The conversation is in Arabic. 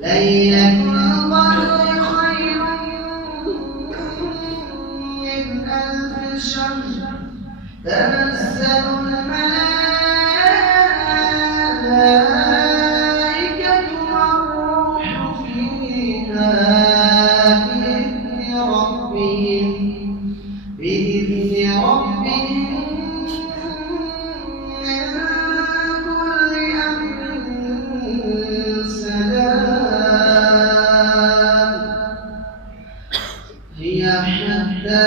ليلة القدر خير من ألف شهر تنزل الملائكة والروح فيها بإذن ربهم من كل أمر سلام هي حتى